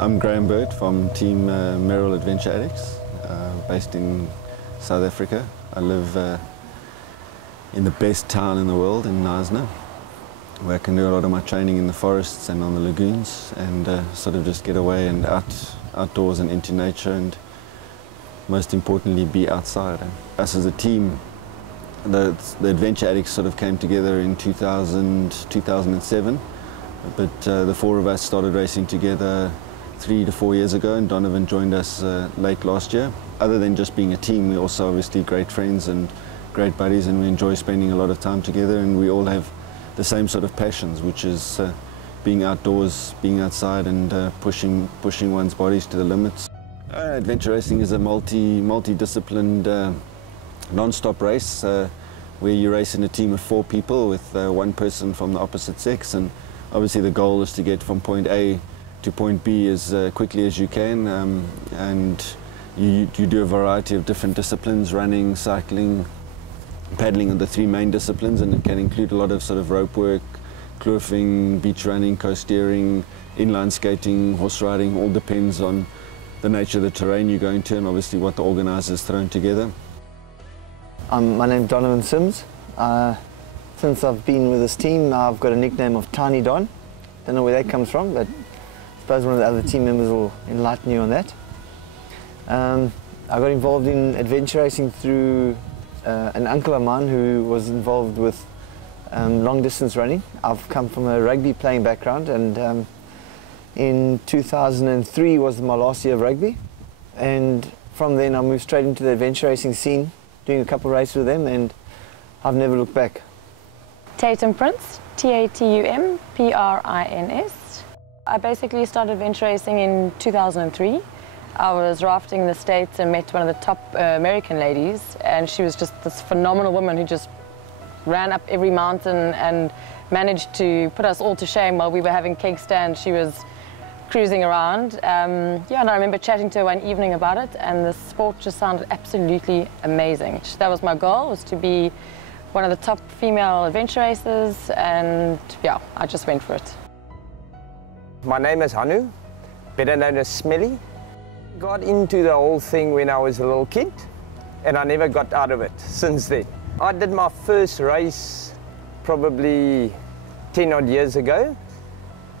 I'm Graham Bird from team Merrell Adventure Addicts, based in South Africa. I live in the best town in the world, in Knysna, where I can do a lot of my training in the forests and on the lagoons, and sort of just get away and outdoors and into nature, and most importantly be outside. And us as a team, the Adventure Addicts sort of came together in 2007, but the four of us started racing together 3 to 4 years ago, and Donovan joined us late last year. Other than just being a team, we're also obviously great friends and great buddies, and we enjoy spending a lot of time together, and we all have the same sort of passions, which is being outdoors, being outside, and pushing one's bodies to the limits. Adventure racing is a multi-disciplined non-stop race where you race in a team of 4 people with one person from the opposite sex, and obviously the goal is to get from point A to point B as quickly as you can, and you do a variety of different disciplines: running, cycling, paddling are the 3 main disciplines, and it can include a lot of sort of rope work, kloofing, beach running, coast steering, inline skating, horse riding. All depends on the nature of the terrain you're going to, and obviously what the organisers thrown together. My name's Donovan Sims. Since I've been with this team, I've got a nickname of Tiny Don. Don't know where that comes from, but I suppose one of the other team members will enlighten you on that. I got involved in adventure racing through an uncle of mine who was involved with long distance running. I've come from a rugby playing background, and in 2003 was my last year of rugby, and from then I moved straight into the adventure racing scene, doing a couple of races with them, and I've never looked back. Tatum Prince, T-A-T-U-M-P-R-I-N-S. I basically started adventure racing in 2003. I was rafting in the States and met one of the top American ladies, and she was just this phenomenal woman who just ran up every mountain and managed to put us all to shame while we were having cake stands. She was cruising around. And I remember chatting to her one evening about it, and the sport just sounded absolutely amazing. That was my goal, was to be one of the top female adventure racers, and yeah, I just went for it. My name is Hanu, better known as Smelly. Got into the whole thing when I was a little kid, and I never got out of it since then. I did my first race probably 10 odd years ago,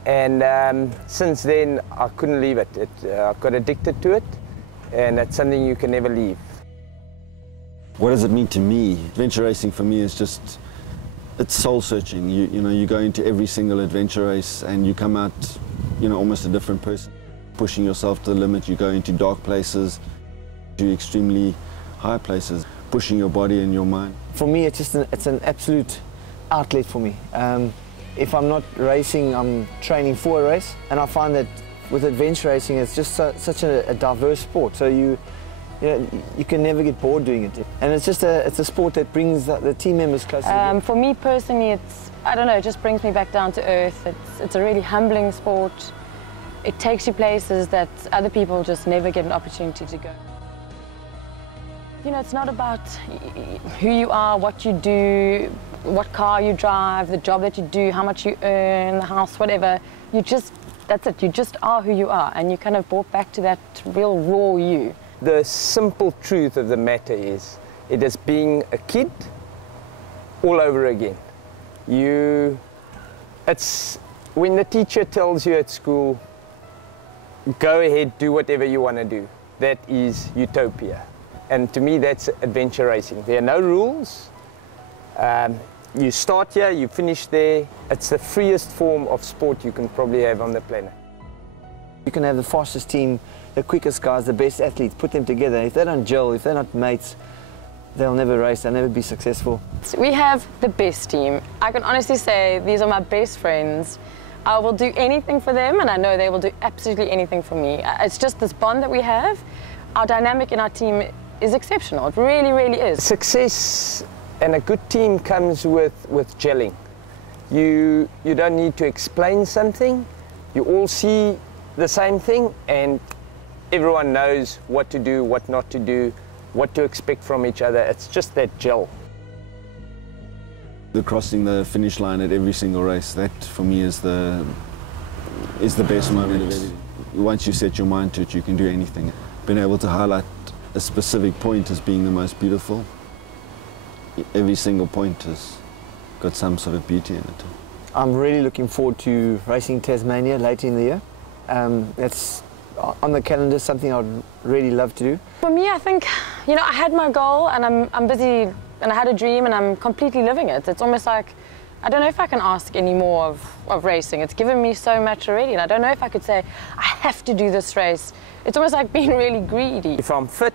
and since then I couldn't leave it. I got addicted to it, and it's something you can never leave. What does it mean to me? Adventure racing for me is just, it's soul searching. You know, you go into every single adventure race and you come out, you know, almost a different person. Pushing yourself to the limit, you go into dark places, to extremely high places, pushing your body and your mind. For me, it's an absolute outlet for me. If I'm not racing, I'm training for a race, and I find that with adventure racing, it's just such a diverse sport. So you can never get bored doing it, and it's a sport that brings the team members closer together. For me personally, I don't know, it just brings me back down to earth. It's a really humbling sport. It takes you places that other people just never get an opportunity to go. You know, it's not about who you are, what you do, what car you drive, the job that you do, how much you earn, the house, whatever. That's it, you just are who you are, and you kind of brought back to that real raw you. The simple truth of the matter is, it is being a kid all over again. It's when the teacher tells you at school, go ahead, do whatever you want to do. That is utopia. And to me, that's adventure racing. There are no rules. You start here, you finish there. It's the freest form of sport you can probably have on the planet. You can have the fastest team, the quickest guys, the best athletes, put them together. If they don't gel, if they're not mates, they'll never race, they'll never be successful. We have the best team. I can honestly say these are my best friends. I will do anything for them, and I know they will do absolutely anything for me. It's just this bond that we have. Our dynamic in our team is exceptional. It really, really is. Success and a good team comes with gelling. You don't need to explain something. You all see the same thing, and everyone knows what to do, what not to do, what to expect from each other. It's just that gel. The crossing the finish line at every single race, that for me is the best moment. once you set your mind to it, you can do anything. Being able to highlight a specific point as being the most beautiful, every single point has got some sort of beauty in it. I'm really looking forward to racing Tasmania later in the year. That's on the calendar, something I'd really love to do. For me, I think, you know, I had my goal and I'm busy, and I had a dream and I'm completely living it. It's almost like, I don't know if I can ask any more of racing. It's given me so much already, and I don't know if I could say, I have to do this race. It's almost like being really greedy. If I'm fit,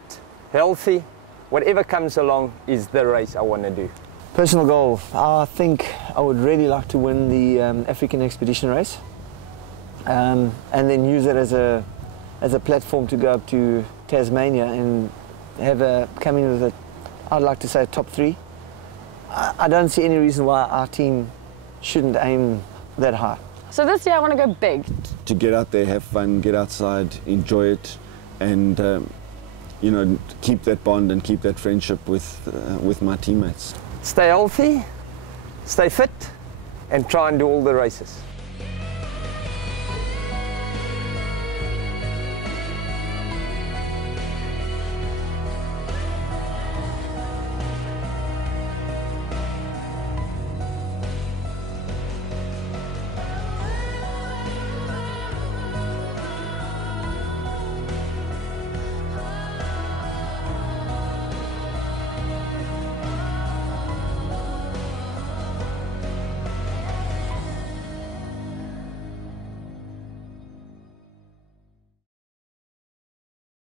healthy, whatever comes along is the race I want to do. Personal goal, I think I would really like to win the African Expedition race, and then use it as a platform to go up to Tasmania and come in with I'd like to say top 3. I don't see any reason why our team shouldn't aim that high. So this year I want to go big. To get out there, have fun, get outside, enjoy it, and you know, keep that bond and keep that friendship with my teammates. Stay healthy, stay fit, and try and do all the races.